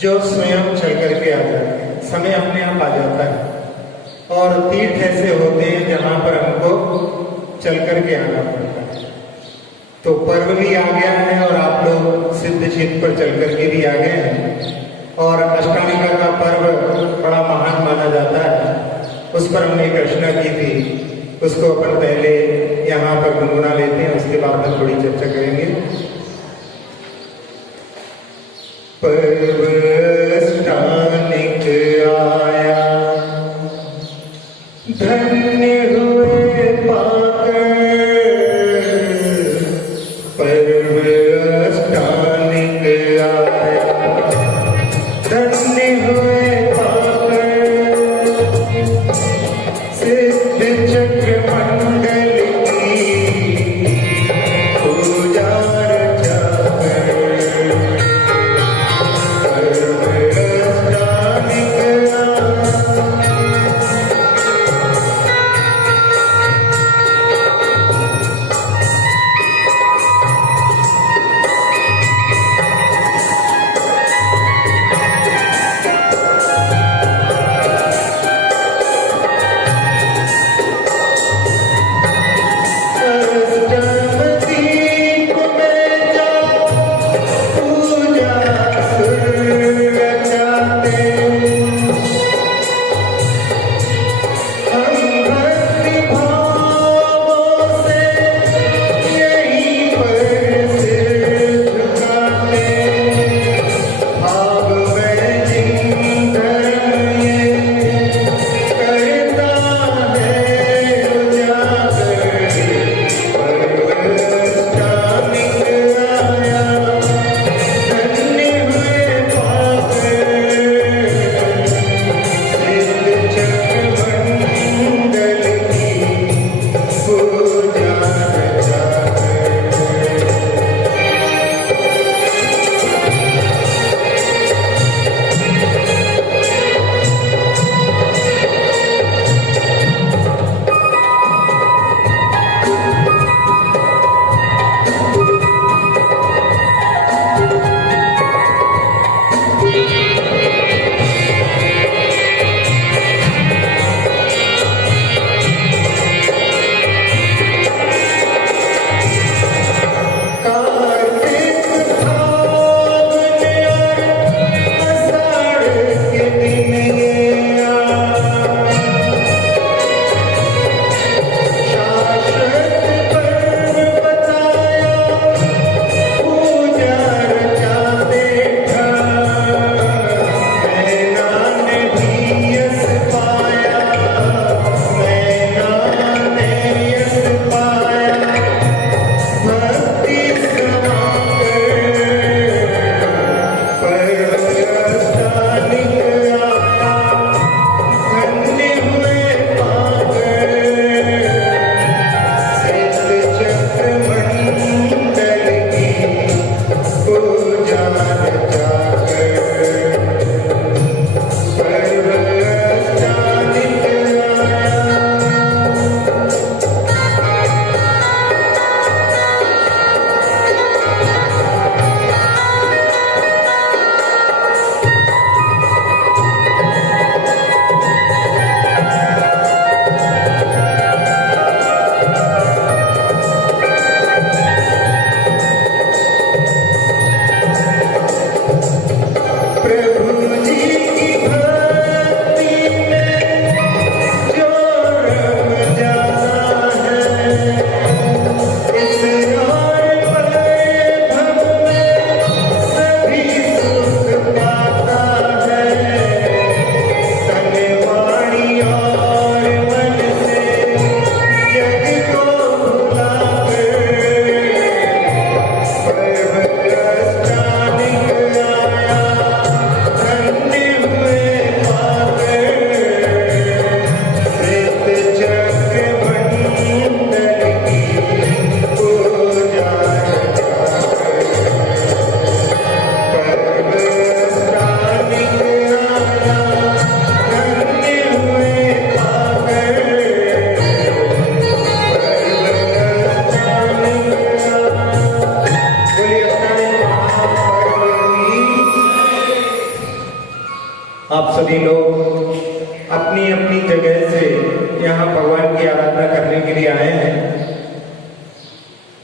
जो स्वयं चल करके आ जाते हैं, समय अपने आप आ जाता है। और तीर्थ ऐसे होते हैं जहाँ पर हमको चल करके आना पड़ता है। तो पर्व भी आ गया है और आप लोग सिद्ध चित्त पर चल करके भी आ गए हैं। और अष्टांगिका का पर्व बड़ा महान माना जाता है। उस पर हमने एक रचना की थी, उसको अपन पहले यहाँ पर गुनगुना लेते हैं, उसके बाद हम थोड़ी चर्चा करेंगे। पर्व अष्टांगिक आया, धन्य हुए पाकर, पर्व अष्टांगिक आया, धन्य हुए पाकर, सिद्ध चक्र मंडल की पूजा रचा कर।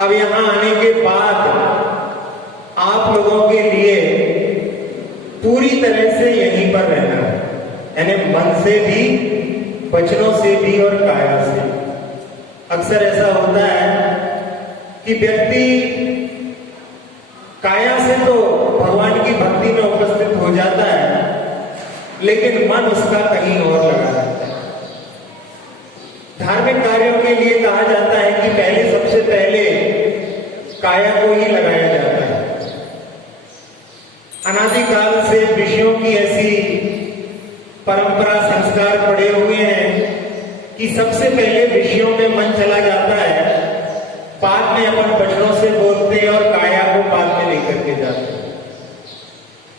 अब यहां आने के बाद आप लोगों के लिए पूरी तरह से यहीं पर रहना है, यानी मन से भी, वचनों से भी और काया से। अक्सर ऐसा होता है कि व्यक्ति काया से तो भगवान की भक्ति में उपस्थित हो जाता है, लेकिन मन उसका कहीं और लगा रहता है। धार्मिक कार्यों के लिए कहा जाता है कि पहले, सबसे पहले काया को ही लगाया जाता है। अनादिकाल से विषयों की ऐसी परंपरा, संस्कार पड़े हुए हैं कि सबसे पहले विषयों में मन चला जाता है, बाद में अपन वचनों से बोलते हैं और काया को बाद में लेकर के जाते हैं।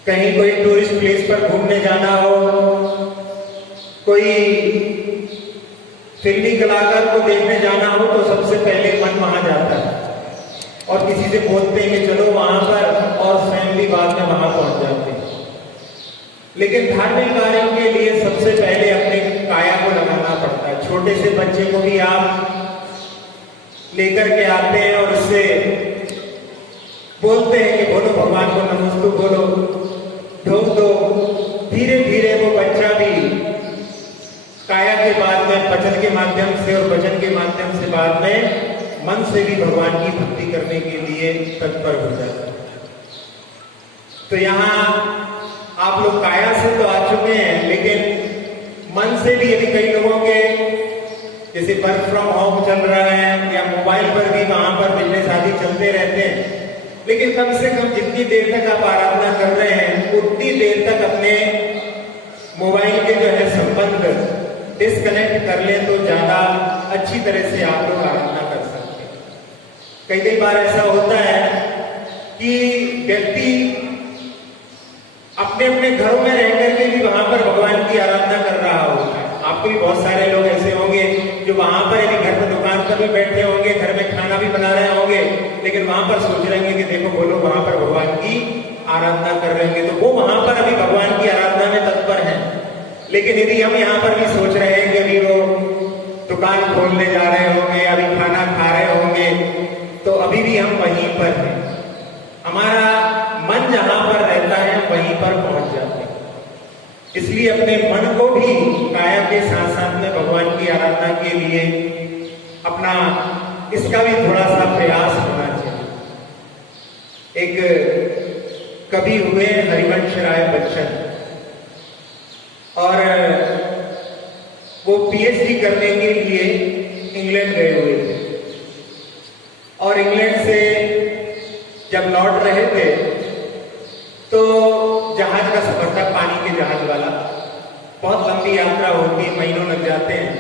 कहीं कोई टूरिस्ट प्लेस पर घूमने जाना हो, कोई फिल्मी कलाकार को देखने जाना हो, तो सबसे पहले मन वहां जाता है और किसी से बोलते हैं कि चलो वहां पर, और स्वयं भी बाद में वहां पहुंच जाते हैं। लेकिन धार्मिक कार्यों के लिए सबसे पहले अपने काया को लगाना पड़ता है। छोटे से बच्चे को भी आप लेकर के आते हैं और उससे बोलते हैं कि बोलो भगवान को नमस्तु, बोलो, ढोक दो। धीरे धीरे वो बच्चा भी काया के बाद में वचन के माध्यम से और वचन के माध्यम से बाद में मन से भी भगवान की भक्ति करने के लिए तत्पर हो जाता है। तो यहाँ आप लोग काया से तो आ चुके हैं, लेकिन मन से भी, यदि कई लोगों के जैसे वर्क फ्रॉम होम चल रहा है या मोबाइल पर भी वहां पर बिजनेस आदि चलते रहते हैं, लेकिन कम से कम जितनी देर तक आप आराधना कर रहे हैं उतनी देर तक अपने मोबाइल के जो है संबंध डिस्कनेक्ट कर ले तो ज्यादा अच्छी तरह से आप लोग आराधना कर सकते हैं। कई बार ऐसा होता है कि व्यक्ति अपने अपने घरों में रह करके भी वहां पर भगवान की आराधना कर रहा होता है। आपको भी बहुत सारे लोग ऐसे होंगे जो वहां पर, यदि घर में दुकान पर भी बैठे होंगे, घर में खाना भी बना रहे होंगे, लेकिन वहां पर सोच रहे होंगे कि देखो वो लोग वहां पर भगवान की आराधना कर रहे होंगे, तो वो वहां पर अभी भगवान की आराधना में तत्पर है। लेकिन यदि हम यहाँ पर भी सोच रहे हैं कि अभी वो दुकान खोलने जा रहे होंगे, अभी खाना खा रहे होंगे, तो अभी भी हम वहीं पर हैं। हमारा मन जहां पर रहता है वहीं पर पहुंच जाते हैं। इसलिए अपने मन को भी काया के साथ साथ में भगवान की आराधना के लिए अपना इसका भी थोड़ा सा प्रयास होना चाहिए। एक कवि हुए हरिवंश राय बच्चन, और वो पीएचडी करने के लिए इंग्लैंड गए हुए थे, और इंग्लैंड से जब लौट रहे थे तो जहाज का सफर था, पानी के जहाज वाला, बहुत लंबी यात्रा होती है, महीनों लग जाते हैं।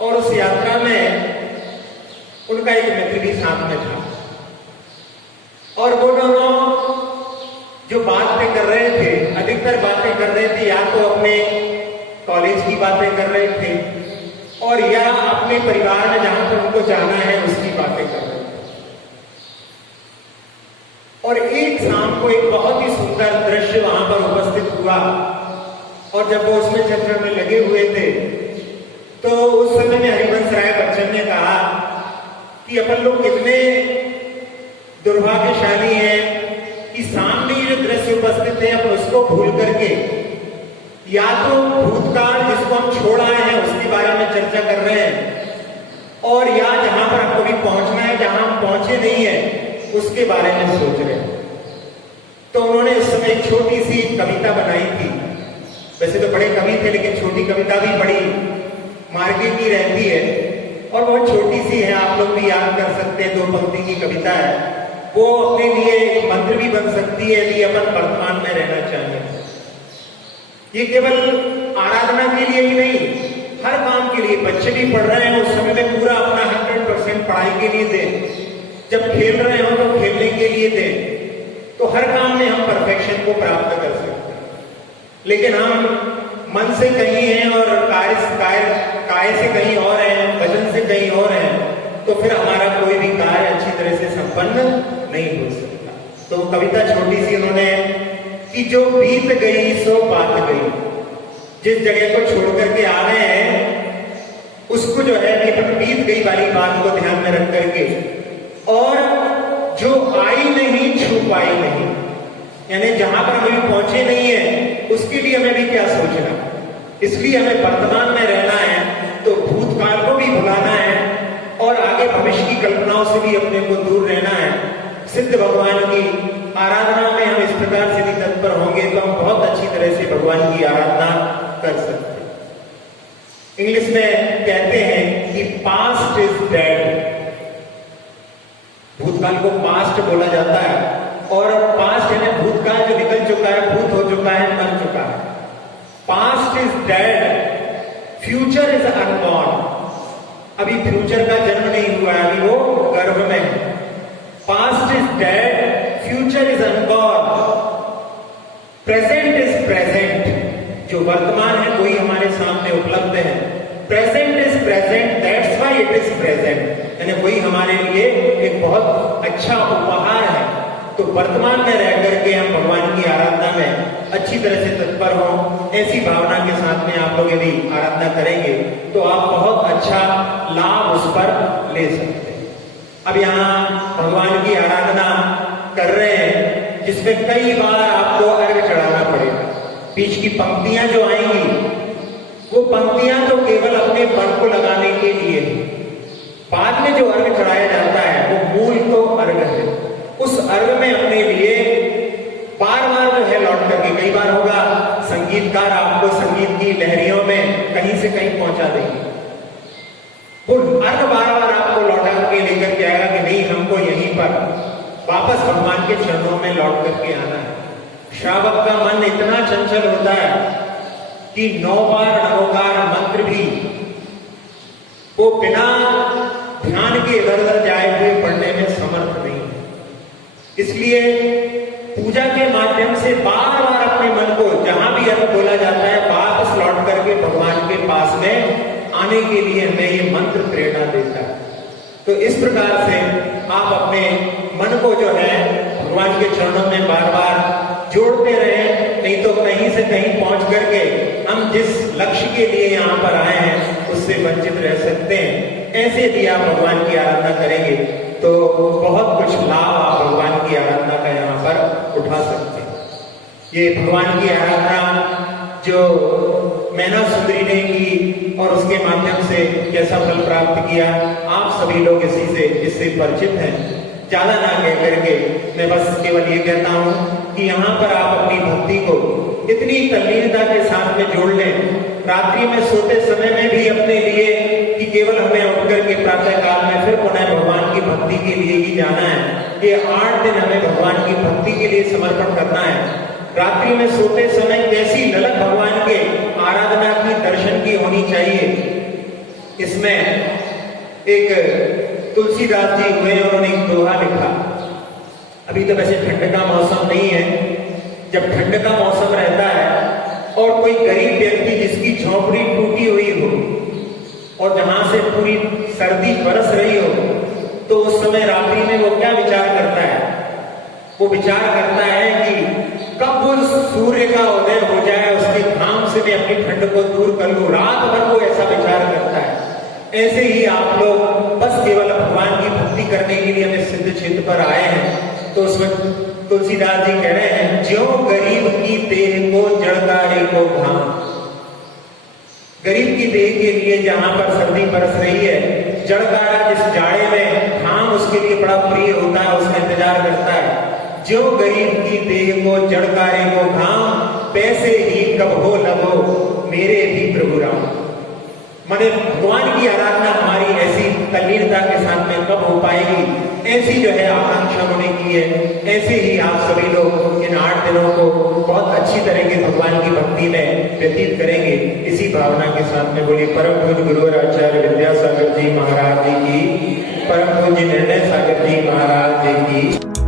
और उस यात्रा में उनका एक मित्र भी साथ में था, और वो दोनों जो बातें कर रहे थे, अधिकतर बातें कर रहे थे या तो अपने कॉलेज की बातें कर रहे थे, और या अपने परिवार में जहां पर उनको जाना है उसकी बातें कर रहे थे। और एक शाम को एक बहुत ही सुंदर दृश्य वहां पर उपस्थित हुआ, और जब वो उसमें चर्चा में लगे हुए थे तो उस समय में हरिवंश राय बच्चन ने कहा कि अपन लोग कितने दुर्भाग्यशाली हैं कि सामने जो दृश्य उपस्थित है अपन उसको भूल करके या तो भूतकाल जिसको हम छोड़ आए हैं उसके बारे में चर्चा कर रहे हैं, और या जहां पर हमको भी पहुंचना है, जहां हम पहुंचे नहीं है उसके बारे में सोच रहे हैं। तो उन्होंने उस समय एक छोटी सी कविता बनाई थी। वैसे तो बड़े कवि थे, लेकिन छोटी कविता भी बड़ी मार्के की रहती है, और बहुत छोटी सी है, आप लोग भी याद कर सकते हैं, 2 पंक्ति की कविता है। वो अपने लिए एक मंत्र भी बन सकती है यदि अपन वर्तमान में रहना चाहिए। ये केवल आराधना के लिए ही नहीं, हर काम के लिए। बच्चे भी पढ़ रहे हैं, उस समय में पूरा अपना 100% पढ़ाई के लिए दें। जब खेल रहे हो तो खेलने के लिए दें। तो हर काम में हम परफेक्शन को प्राप्त कर सकते हैं, लेकिन हम मन से कहीं हैं और काय से कहीं और हैं, वचन से कहीं और हैं, तो फिर हमारा कोई भी कार्य अच्छी तरह से संपन्न नहीं हो सकता। तो कविता छोटी सी उन्होंने कि जो बीत गई सो बात गई, जिस जगह को छोड़ करके आ रहे हैं उसको जो है कि बीत गई वाली बात को ध्यान में रख करके और जो आई नहीं छू पाई नहीं, यानी जहां पर हम अभी पहुंचे नहीं है उसके लिए हमें भी क्या सोचना। इसलिए हमें वर्तमान में रहना है, तो भूतकाल को भी भुलाना है और आगे भविष्य की कल्पनाओं से भी अपने को दूर रहना है। सिद्ध भगवान की आराधना में हम इस प्रकार से भी तत्पर होंगे तो हम बहुत अच्छी तरह से भगवान की आराधना कर सकते हैं। इंग्लिश में कहते हैं कि पास्ट इज डेड, भूतकाल को पास्ट बोला जाता है, और पास्ट यानी भूतकाल जो निकल चुका है, भूत हो चुका है, बन चुका है। Past is dead, future is unborn, अभी फ्यूचर का जन्म नहीं हुआ है, अभी वो गर्भ में है। Past is dead, future is unborn, present is present, जो वर्तमान है वही हमारे सामने उपलब्ध है। Present is present, that's why it is present, यानी वही हमारे लिए एक बहुत अच्छा उपहार है। तो वर्तमान में रह करके हम भगवान की आराधना में अच्छी तरह से तत्पर हों, ऐसी भावना के साथ में आप लोग यदि आराधना करेंगे तो आप बहुत अच्छा लाभ उस पर ले सकते हैं। अब यहाँ भगवान की आराधना कर रहे हैं जिसमें कई बार आपको अर्घ चढ़ाना पड़ेगा। बीच की पंक्तियां जो आएंगी वो पंक्तियां तो केवल अपने मन को लगाने के लिए है, बाद में जो अर्घ चढ़ाया जाता है वो मूल तो अर्घ है। उस अर्घ में अपने लिए बार बार जो है लौट करके, कई बार होगा संगीतकार आपको संगीत की लहरियों में कहीं से कहीं पहुंचा देंगे, वो अर्घ बार बार आपको लौटा के लेकर के आएगा कि नहीं हमको यहीं पर वापस भगवान के चरणों में लौट करके आना है। श्रावक का मन इतना चंचल होता है कि 9 बार नमोकार मंत्र भी वो बिना ध्यान के इधर उधर जाए हुए पढ़ने में समर्थ नहीं है। इसलिए पूजा के माध्यम से बार बार अपने मन को जहां भी अर्थ बोला जाता है वापस लौट करके भगवान के पास में आने के लिए हमें ये मंत्र प्रेरणा देता है। तो इस प्रकार से आप अपने मन को जो है भगवान के चरणों में बार बार जोड़ते रहे, नहीं तो कहीं से कहीं पहुंच करके हम जिस लक्ष्य के लिए यहाँ पर आए हैं उससे वंचित रह सकते हैं। ऐसे यदि आप भगवान की आराधना करेंगे तो बहुत कुछ लाभ आप भगवान की आराधना का यहाँ पर उठा सकते हैं। ये भगवान की आराधना जो मैना सुंदरी ने की और उसके माध्यम से कैसा फल प्राप्त किया, आप सभी लोग इससे परिचित हैं। ज्यादा ना कह करके मैं बस केवल ये कहता हूं कि यहाँ पर आप अपनी भक्ति को इतनी तल्लीनता के साथ में जोड़ लें, रात्रि में सोते समय में भी अपने लिए कि केवल हमें उठ करके प्रातः काल में फिर पुनः भगवान की भक्ति के लिए ही जाना है। ये 8 दिन हमें भगवान की भक्ति के लिए समर्पण करना है। रात्रि में सोते समय कैसी ललक भगवान के आराधना की, दर्शन की होनी चाहिए। इसमें एक तुलसीदास जी हुए, उन्होंने एक दोहा लिखा। अभी तो वैसे ठंड का मौसम नहीं है, जब ठंड का मौसम रहता है और कोई गरीब व्यक्ति जिसकी झोपड़ी टूटी हुई हो और जहां से पूरी सर्दी बरस रही हो, तो उस समय रात्रि में वो क्या विचार करता है? वो विचार करता है कि कब वो सूर्य का उदय हो जाए, उसके घाम से मैं अपनी ठंड को दूर कर लूं। रात भर वो ऐसा विचार करता है। ऐसे ही आप लोग बस केवल भगवान की भक्ति करने के लिए हमें सिद्ध क्षेत्र पर आए हैं। तो उसमें तुलसीदास जी कह रहे हैं, ज्यों गरीब की देह को जड़कारे को घाम। गरीब की देह के लिए जहां पर सर्दी बरस रही है, जड़कारा जिस जाड़े में घाम उसके लिए बड़ा प्रिय होता है, उसका इंतजार करता है। ज्यों गरीब की देह को जड़कारे को घाम, पैसे ही कब हो लगो मेरे भी प्रभु राम। माने भगवान की आराधना हमारी ऐसी तल्लीनता के साथ में कब हो पाएगी, ऐसी जो है आकांक्षा होने की है। ऐसे ही आप सभी लोग इन 8 दिनों को बहुत अच्छी तरह के भगवान की भक्ति में व्यतीत करेंगे। इसी भावना के साथ में बोलिए परम पूज्य गुरु और आचार्य विद्यासागर जी महाराज जी की, परम पूज्य निर्णय सागर जी महाराज जी की।